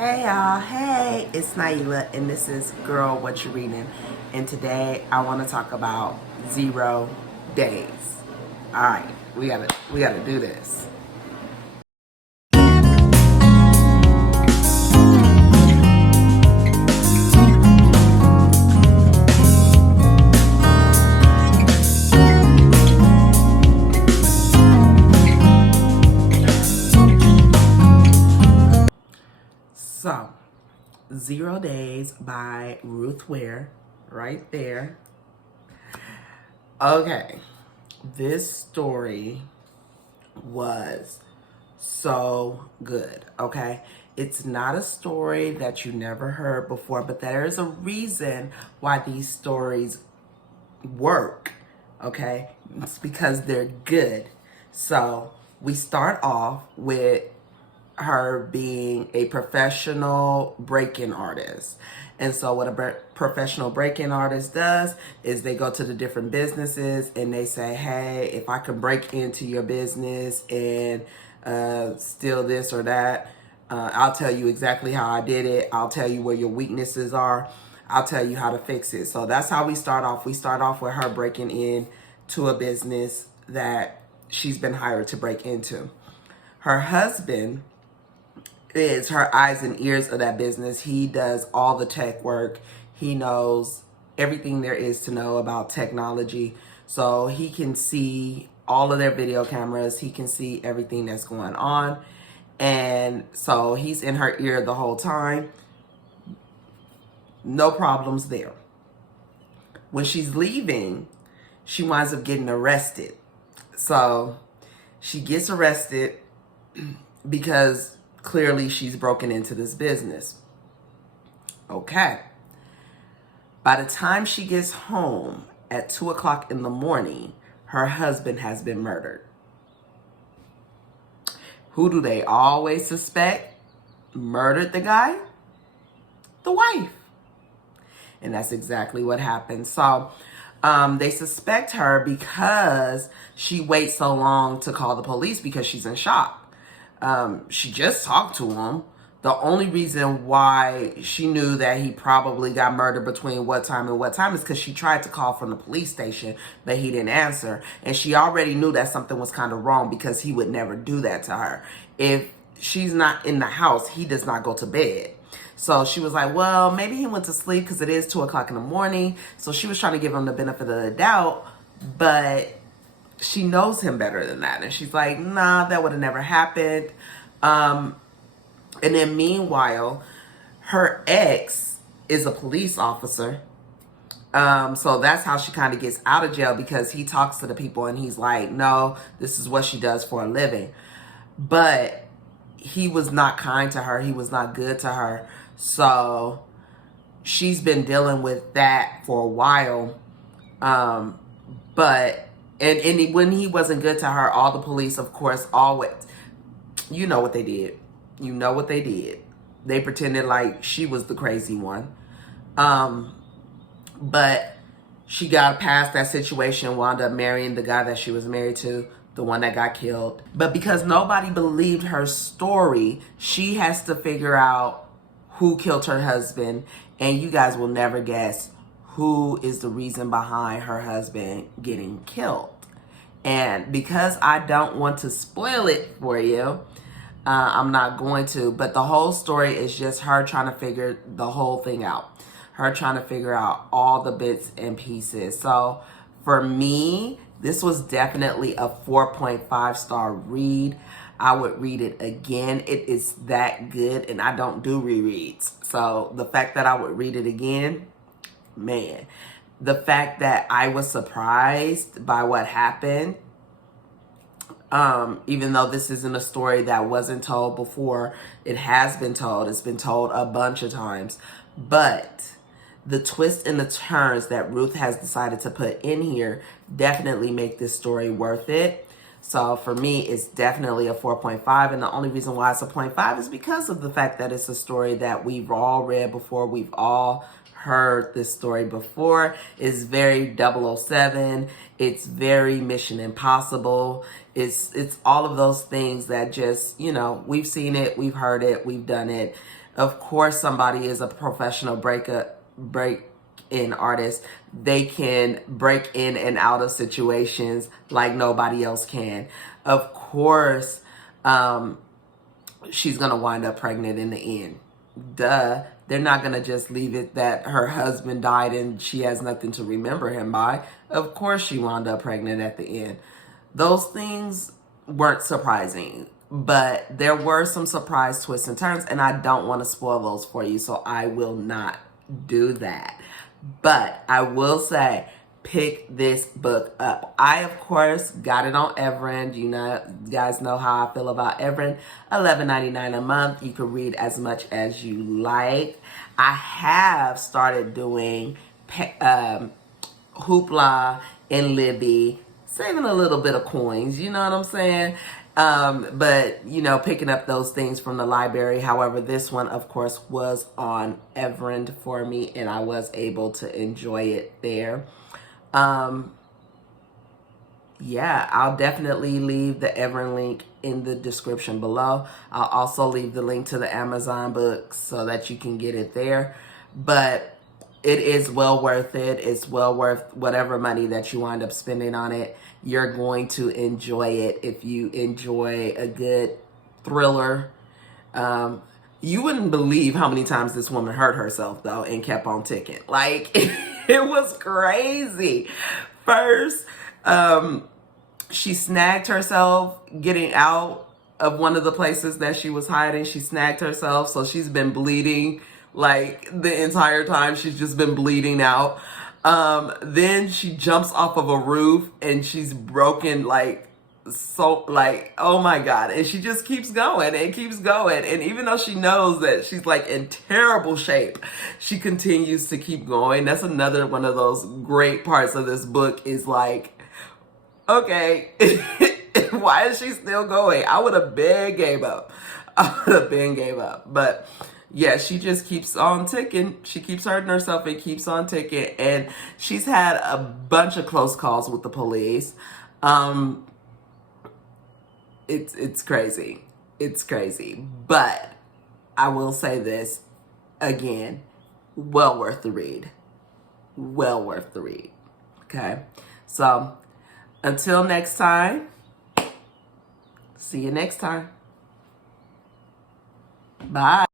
Hey y'all, hey, it's Naila and this is Girl What You Reading, and today I want to talk about 0 days. All right, we gotta do this. So, 0 Days by Ruth Ware, right there. Okay, this story was so good, okay? It's not a story that you never heard before, but there is a reason why these stories work, okay? It's because they're good. So we start off with her being a professional break-in artist. And so what a professional break-in artist does is they go to the different businesses and they say, hey, if I could break into your business and steal this or that, I'll tell you exactly how I did it. I'll tell you where your weaknesses are. I'll tell you how to fix it. So that's how we start off. We start off with her breaking in to a business that she's been hired to break into. Her husband is her eyes and ears of that business. He does all the tech work. He knows everything there is to know about technology. So he can see all of their video cameras. He can see everything that's going on. And so he's in her ear the whole time. No problems there. When she's leaving, she winds up getting arrested. So she gets arrested because clearly she's broken into this business. Okay. By the time she gets home at 2 o'clock in the morning, her husband has been murdered. Who do they always suspect murdered the guy? The wife. And that's exactly what happened. So they suspect her because she waits so long to call the police because she's in shock. She just talked to him. The only reason why she knew that he probably got murdered between what time and what time is because she tried to call from the police station, but he didn't answer. And she already knew that something was kind of wrong because he would never do that to her. If she's not in the house, he does not go to bed. So she was like, well, maybe he went to sleep because it is 2 o'clock in the morning. So she was trying to give him the benefit of the doubt, but she knows him better than that. And she's like, nah, that would have never happened. And then meanwhile, her ex is a police officer. So that's how she kind of gets out of jail because he talks to the people and he's like, no, this is what she does for a living. But he was not kind to her. He was not good to her. So she's been dealing with that for a while. But when he wasn't good to her, all the police, of course, always, you know what they did. You know what they did. They pretended like she was the crazy one. But she got past that situation, wound up marrying the guy that she was married to, the one that got killed. But because nobody believed her story, she has to figure out who killed her husband. And you guys will never guess who is the reason behind her husband getting killed. And because I don't want to spoil it for you, I'm not going to. But the whole story is just her trying to figure the whole thing out. Her trying to figure out all the bits and pieces. So for me, this was definitely a 4.5 star read. I would read it again. It is that good, and I don't do rereads. So the fact that I would read it again, man, the fact that I was surprised by what happened, even though this isn't a story that wasn't told before, it has been told. It's been told a bunch of times. But the twists and the turns that Ruth has decided to put in here definitely make this story worth it. So for me, it's definitely a 4.5. And the only reason why it's a 0.5 is because of the fact that it's a story that we've all read before. We've all heard this story before. It's very 007. It's very Mission Impossible. It's all of those things that just, you know, we've seen it, we've heard it, we've done it. Of course, somebody is a professional break-in artist. They can break in and out of situations like nobody else can. Of course, she's going to wind up pregnant in the end. Duh. They're not going to just leave it that her husband died and she has nothing to remember him by. Of course she wound up pregnant at the end. Those things weren't surprising, but there were some surprise twists and turns, and I don't want to spoil those for you, so I will not do that. But I will say, pick this book up. I, of course, got it on Everend. You guys know how I feel about Everend. $11.99 a month. You can read as much as you like. I have started doing Hoopla and Libby, saving a little bit of coins, you know what I'm saying? But, you know, picking up those things from the library. However, this one, of course, was on Everend for me, and I was able to enjoy it there. Yeah, I'll definitely leave the Everend link in the description below. I'll also leave the link to the Amazon books so that you can get it there. But it is well worth it. It's well worth whatever money that you wind up spending on it. You're going to enjoy it if you enjoy a good thriller. You wouldn't believe how many times this woman hurt herself, though, and kept on ticking. Like, it was crazy. First, she snagged herself getting out of one of the places that she was hiding. She snagged herself, so she's been bleeding like the entire time. She's just been bleeding out. Then she jumps off of a roof and she's broken oh my God. And she just keeps going and keeps going. And even though she knows that she's like in terrible shape, she continues to keep going. That's another one of those great parts of this book is like, okay, why is she still going? I would have been gave up. But yeah, she just keeps on ticking. She keeps hurting herself and keeps on ticking. And she's had a bunch of close calls with the police. It's crazy. It's crazy. But I will say this again, well worth the read. Well worth the read. Okay. So until next time, see you next time. Bye.